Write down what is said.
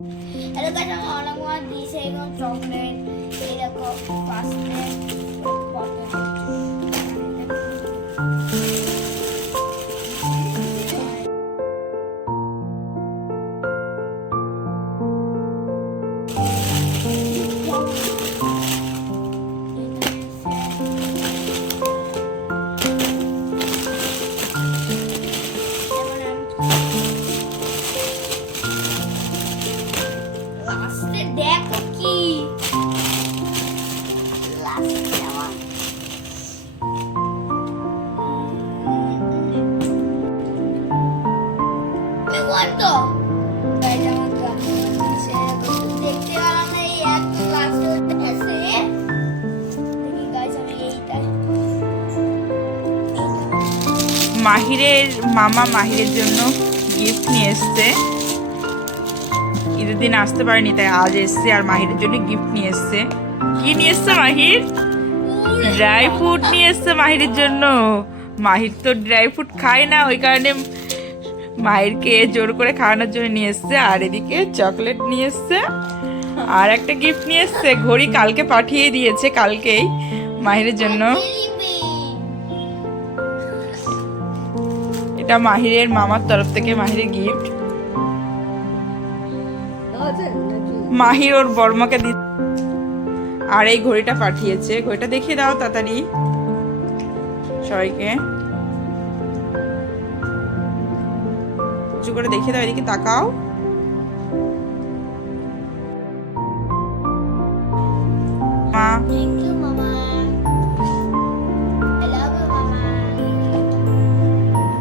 Hello guys, আমি অনেকবার দিয়েছি এরকম চকলেট এইরকম ফার্স্টে দেখো কি লাস্টে আমার তো গাইস আমার দেখতে পেলাম না এই এত লাস্টে এসে দেখি গাইস আমি এইটা মাহিরের মামা মাহিরের জন্য গিফট নিয়ে এসছে। ঈদের দিন আসতে পারেনি, তাই আজ এসছে আর মাহিরের জন্য গিফট নিয়ে এসছে। কি নিয়ে এসছে মাহির? ড্রাই ফ্রুট নিয়ে এসছে মাহিরের জন্য। মাহির তো ড্রাই ফ্রুট খায় না, ওই কারণে মাহিরকে জোর করে খাওয়ানোর জন্য নিয়ে এসছে। আর এদিকে চকলেট নিয়ে এসছে আর একটা গিফট নিয়ে এসছে। ঘড়ি কালকে পাঠিয়ে দিয়েছে, কালকেই মাহিরের জন্য। এটা মাহিরের মামার তরফ থেকে মাহিরের গিফট। মাহির ওর বর্মাকে দি আর এই ঘড়িটা পাঠিয়েছে। ঘড়িটা দেখিয়ে দাও তাড়াতাড়ি সবাইকে, কিছু করে দেখিয়ে দাও, এদিকে তাকাও। মা থ্যাংক ইউ